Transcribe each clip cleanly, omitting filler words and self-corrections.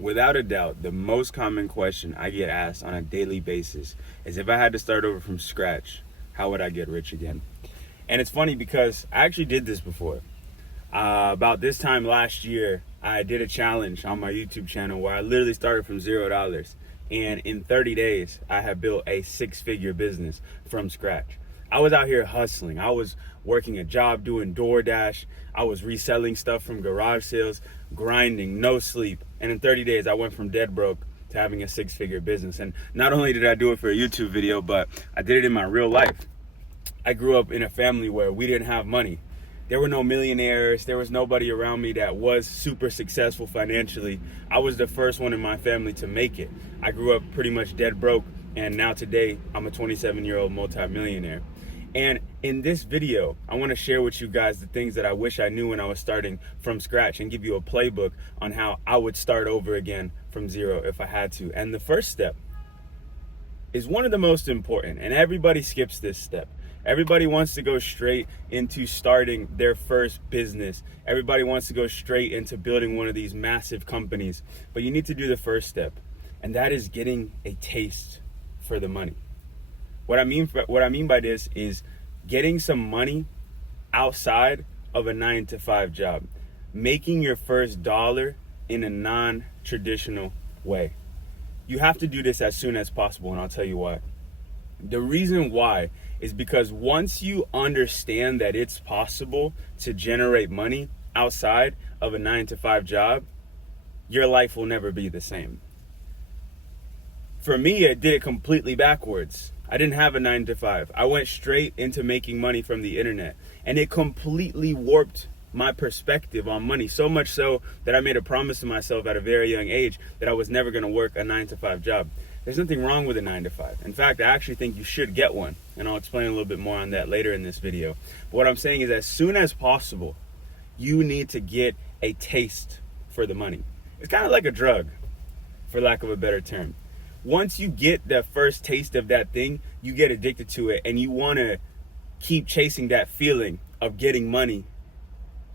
Without a doubt, the most common question I get asked on a daily basis is if I had to start over from scratch, how would I get rich again? And it's funny because I actually did this before. About this time last year, I did a challenge on my YouTube channel where I literally started from $0. And in 30 days, I have built a 6-figure business from scratch. I was out here hustling. I was working a job doing DoorDash. I was reselling stuff from garage sales, grinding, no sleep. And in 30 days, I went from dead broke to having a 6-figure business. And not only did I do it for a YouTube video, but I did it in my real life. I grew up in a family where we didn't have money. There were no millionaires. There was nobody around me that was super successful financially. I was the first one in my family to make it. I grew up pretty much dead broke, and now today I'm a 27-year-old multimillionaire. And in this video, I want to share with you guys the things that I wish I knew when I was starting from scratch and give you a playbook on how I would start over again from zero if I had to. And the first step is one of the most important, and everybody skips this step. Everybody wants to go straight into starting their first business. Everybody wants to go straight into building one of these massive companies. But you need to do the first step, and that is getting a taste for the money. What I mean by this is getting some money outside of a 9-to-5 job, making your first dollar in a non-traditional way. You have to do this as soon as possible, and I'll tell you why. The reason why is because once you understand that it's possible to generate money outside of a 9-to-5 job, your life will never be the same. For me, I did it completely backwards. I didn't have a 9-to-5. I went straight into making money from the internet, and it completely warped my perspective on money, so much so that I made a promise to myself at a very young age that I was never going to work a 9-to-5 job. There's nothing wrong with a 9-to-5. In fact, I actually think you should get one, and I'll explain a little bit more on that later in this video. But what I'm saying is, as soon as possible, you need to get a taste for the money. It's kind of like a drug, for lack of a better term. Once you get the first taste of that thing, you get addicted to it, and you want to keep chasing that feeling of getting money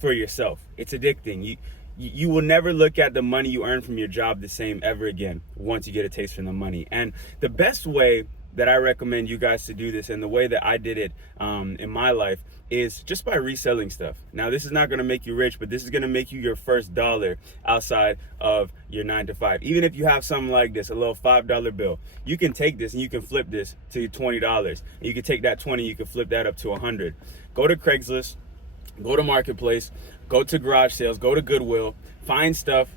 for yourself. It's addicting. You will never look at the money you earn from your job the same ever again once you get a taste from the money. And the best way that I recommend you guys to do this, and the way that I did it in my life, is just by reselling stuff. Now, this is not going to make you rich, but this is going to make you your first dollar outside of your 9-to-5. Even if you have something like this, a little $5 bill, you can take this and you can flip this to $20. And you can take that 20, you can flip that up to 100. Go to Craigslist, go to Marketplace, go to garage sales, go to Goodwill, find stuff,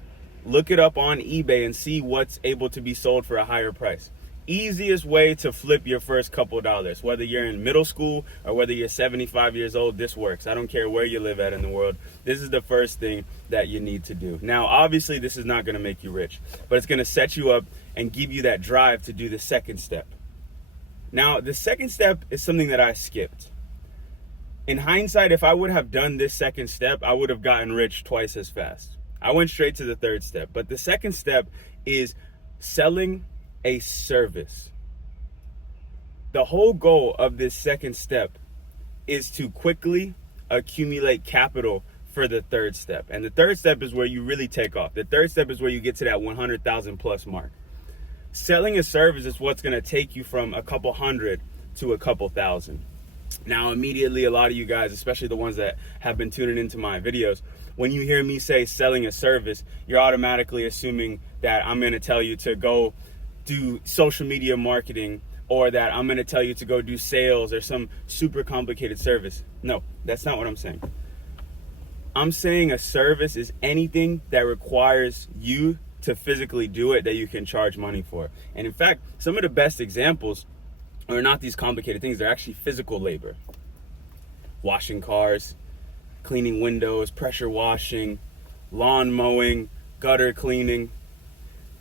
look it up on eBay and see what's able to be sold for a higher price. Easiest way to flip your first couple dollars, whether you're in middle school or whether you're 75 years old, this works. I don't care where you live at in the world. This is the first thing that you need to do. Now, obviously, this is not going to make you rich, but it's going to set you up and give you that drive to do the second step. Now, the second step is something that I skipped. In hindsight, if I would have done this second step, I would have gotten rich twice as fast. I went straight to the third step, but the second step is selling a service. The whole goal of this second step is to quickly accumulate capital for the third step. And the third step is where you really take off. The third step is where you get to that 100,000 plus mark. Selling a service is what's going to take you from a couple hundred to a couple thousand. Now, immediately, a lot of you guys, especially the ones that have been tuning into my videos, when you hear me say selling a service, you're automatically assuming that I'm going to tell you to go do social media marketing, or that I'm going to tell you to go do sales or some super complicated service. No, that's not what I'm saying. I'm saying a service is anything that requires you to physically do it that you can charge money for. And in fact, some of the best examples are not these complicated things. They're actually physical labor. Washing cars, cleaning windows, pressure washing, lawn mowing, gutter cleaning.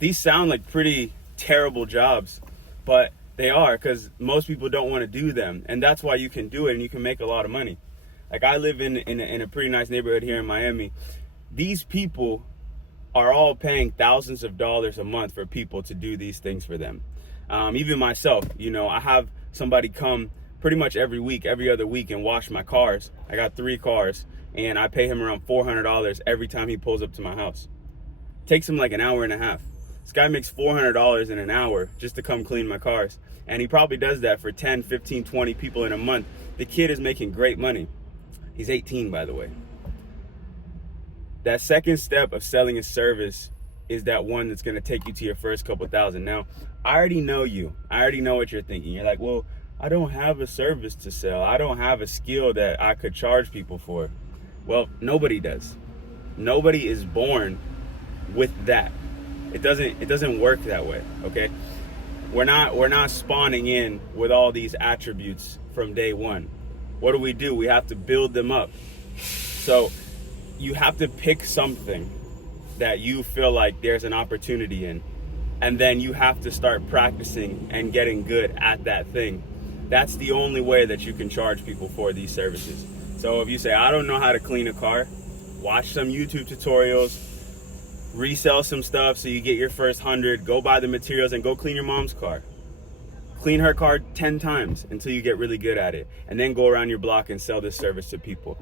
These sound like pretty terrible jobs, but they are, because most people don't want to do them, and that's why you can do it and you can make a lot of money. Like, I live in a pretty nice neighborhood here in Miami. These people are all paying thousands of dollars a month for people to do these things for them. Even myself, I have somebody come pretty much every week, every other week, and wash my cars. I got 3 cars, and I pay him around $400 every time he pulls up to my house. Takes him like an hour and a half. This guy makes $400 in an hour just to come clean my cars. And he probably does that for 10, 15, 20 people in a month. The kid is making great money. He's 18, by the way. That second step of selling a service is that one that's going to take you to your first couple thousand. Now, I already know you. I already know what you're thinking. You're like, well, I don't have a service to sell. I don't have a skill that I could charge people for. Well, nobody does. Nobody is born with that. It doesn't work that way, okay? We're not spawning in with all these attributes from day one. What do? We have to build them up. So you have to pick something that you feel like there's an opportunity in, and then you have to start practicing and getting good at that thing. That's the only way that you can charge people for these services. So if you say, I don't know how to clean a car, watch some YouTube tutorials, resell some stuff so you get your first 100, go buy the materials and go clean your mom's car. Clean her car 10 times until you get really good at it, and then go around your block and sell this service to people.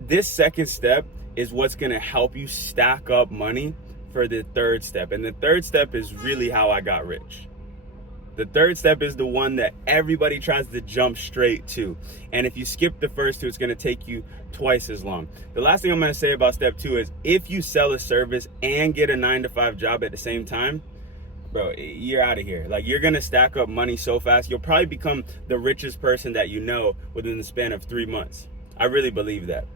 This second step is what's gonna help you stack up money for the third step. And the third step is really how I got rich. The third step is the one that everybody tries to jump straight to. And if you skip the first two, it's gonna take you twice as long. The last thing I'm gonna say about step 2 is if you sell a service and get a 9-to-5 job at the same time, bro, you're out of here. Like, you're gonna stack up money so fast, you'll probably become the richest person that you know within the span of 3 months. I really believe that.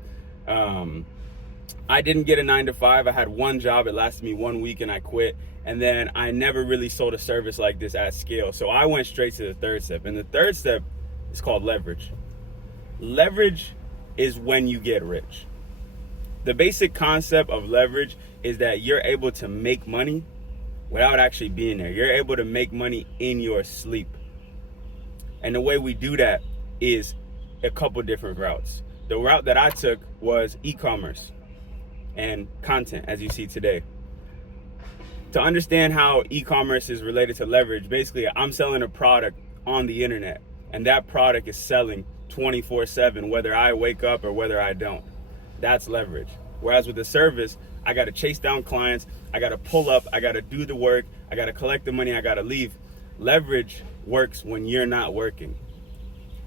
I didn't get a 9-to-5. I had one job. It lasted me 1 week and I quit. And then I never really sold a service like this at scale. So I went straight to the third step. And the third step is called leverage. Leverage is when you get rich. The basic concept of leverage is that you're able to make money without actually being there. You're able to make money in your sleep. And the way we do that is a couple different routes. The route that I took was e-commerce and content, as you see today. To understand how e-commerce is related to leverage, basically I'm selling a product on the internet, and that product is selling 24/7, whether I wake up or whether I don't. That's leverage. Whereas with the service, I got to chase down clients, I got to pull up, I got to do the work, I got to collect the money, I got to leave. Leverage works when you're not working.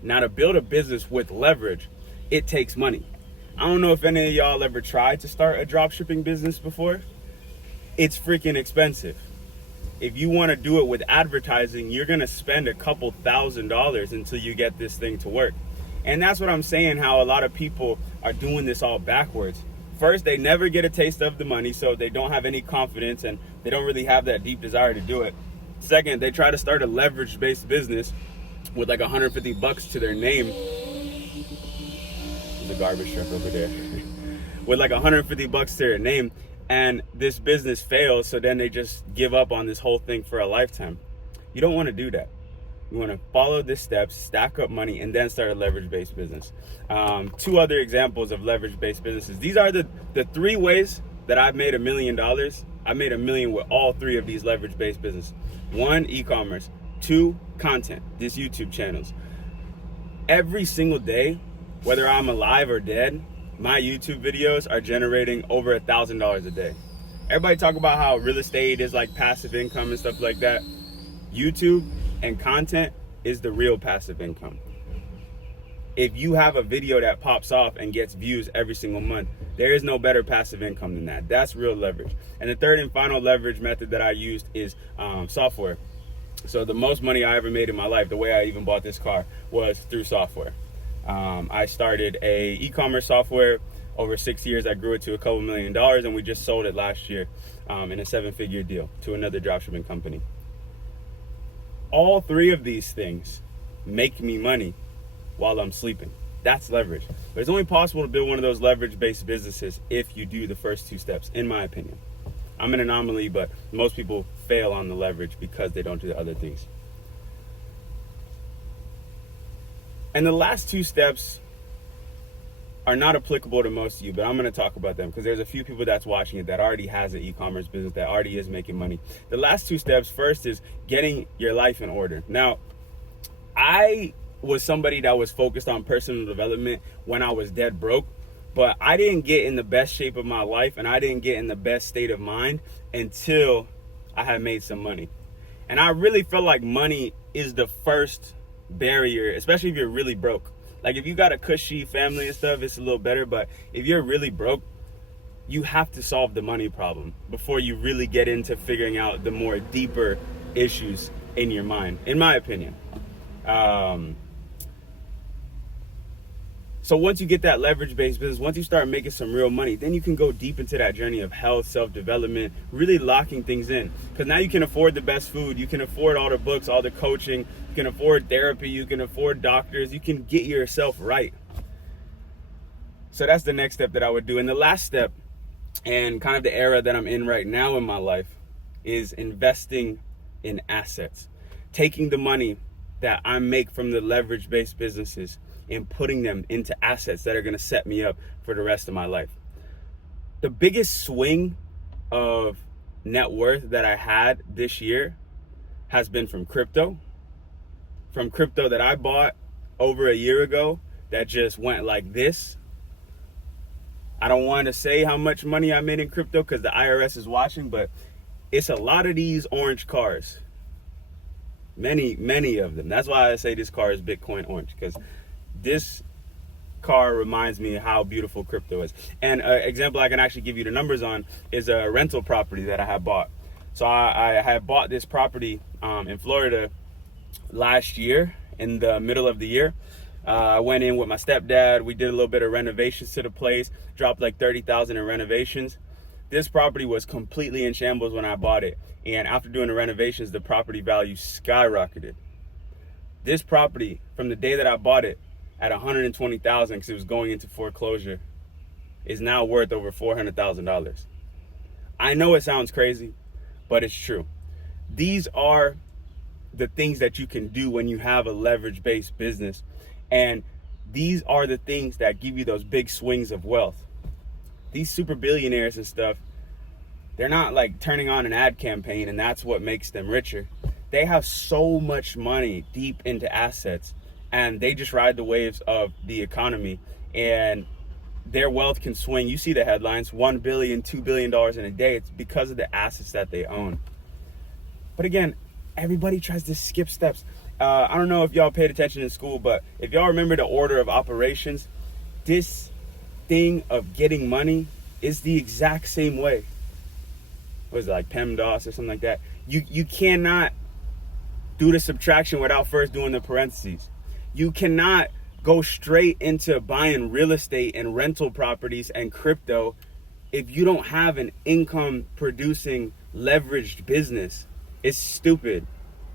Now, to build a business with leverage, it takes money. I don't know if any of y'all ever tried to start a dropshipping business before. It's freaking expensive. If you want to do it with advertising, you're going to spend a couple $1,000s until you get this thing to work. And that's what I'm saying, how a lot of people are doing this all backwards. First, they never get a taste of the money, so they don't have any confidence and they don't really have that deep desire to do it. Second, they try to start a leverage-based business with like $150 to their name. There's a garbage truck over there. With like $150 to their name, and this business fails, so then they just give up on this whole thing for a lifetime. You don't want to do that. You want to follow the steps, stack up money, and then start a leverage-based business. 2 other examples of leverage-based businesses. These are the 3 ways that I've made $1 million. I made $1 million with all 3 of these leverage-based businesses. 1, e-commerce. 2, content, these YouTube channels. Every single day, whether I'm alive or dead, my YouTube videos are generating over $1,000 a day. Everybody talk about how real estate is like passive income and stuff like that. YouTube and content is the real passive income. If you have a video that pops off and gets views every single month, there is no better passive income than that. That's real leverage. And the third and final leverage method that I used is software. So the most money I ever made in my life, the way I even bought this car, was through software. I started a e-commerce software. Over 6 years, I grew it to a couple $1 million, and we just sold it last year in a 7-figure deal to another dropshipping company. All 3 of these things make me money while I'm sleeping. That's leverage. But it's only possible to build one of those leverage-based businesses if you do the first 2 steps, in my opinion. I'm an anomaly, but most people fail on the leverage because they don't do the other things. And the last 2 steps are not applicable to most of you, but I'm going to talk about them because there's a few people that's watching it that already has an e-commerce business, that already is making money. The last 2 steps, first is getting your life in order. Now, I was somebody that was focused on personal development when I was dead broke. But I didn't get in the best shape of my life, and I didn't get in the best state of mind until I had made some money. And I really feel like money is the first barrier, especially if you're really broke. Like if you got a cushy family and stuff, it's a little better. But if you're really broke, you have to solve the money problem before you really get into figuring out the more deeper issues in your mind, in my opinion. So once you get that leverage-based business, once you start making some real money, then you can go deep into that journey of health, self-development, really locking things in. Because now you can afford the best food, you can afford all the books, all the coaching, you can afford therapy, you can afford doctors, you can get yourself right. So that's the next step that I would do. And the last step, and kind of the era that I'm in right now in my life, is investing in assets. Taking the money that I make from the leverage-based businesses and putting them into assets that are going to set me up for the rest of my life. The biggest swing of net worth that I had this year has been from crypto that I bought over a year ago that just went like this. I don't want to say how much money I made in crypto because the IRS is watching, but it's a lot of these orange cars. Many of them. That's why I say this car is Bitcoin orange, because this car reminds me of how beautiful crypto is. And an example I can actually give you the numbers on is a rental property that I had bought. So I had bought this property in Florida last year, in the middle of the year. I went in with my stepdad. We did a little bit of renovations to the place, dropped like $30,000 in renovations. This property was completely in shambles when I bought it. And after doing the renovations, the property value skyrocketed. This property, from the day that I bought it, at $120,000 because it was going into foreclosure, is now worth over $400,000. I know it sounds crazy, but it's true. These are the things that you can do when you have a leverage-based business. And these are the things that give you those big swings of wealth. These super billionaires and stuff, they're not like turning on an ad campaign and that's what makes them richer. They have so much money deep into assets, and they just ride the waves of the economy, and their wealth can swing. You see the headlines, $1 billion, $2 billion in a day. It's because of the assets that they own. But again, everybody tries to skip steps. I don't know if y'all paid attention in school, but if y'all remember the order of operations, this thing of getting money is the exact same way. What is it, like PEMDAS or something like that? You cannot do the subtraction without first doing the parentheses. You cannot go straight into buying real estate and rental properties and crypto if you don't have an income producing leveraged business. It's stupid.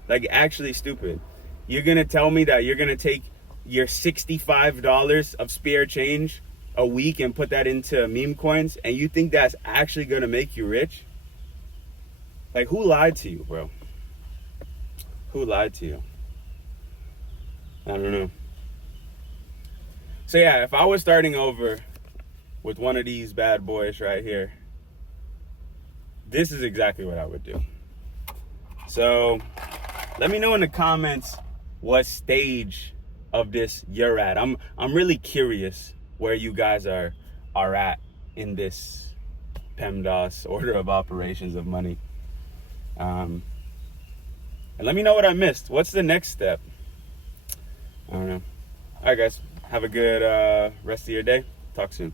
Like, actually stupid. You're going to tell me that you're going to take your $65 of spare change a week and put that into meme coins, and you think that's actually going to make you rich? Like, who lied to you, bro? Who lied to you? I don't know. So yeah, if I was starting over with one of these bad boys right here, this is exactly what I would do. So let me know in the comments what stage of this you're at. I'm really curious where you guys are at in this PEMDAS order of operations of money. And let me know what I missed. What's the next step? I don't know. All right, guys. Have a good rest of your day. Talk soon.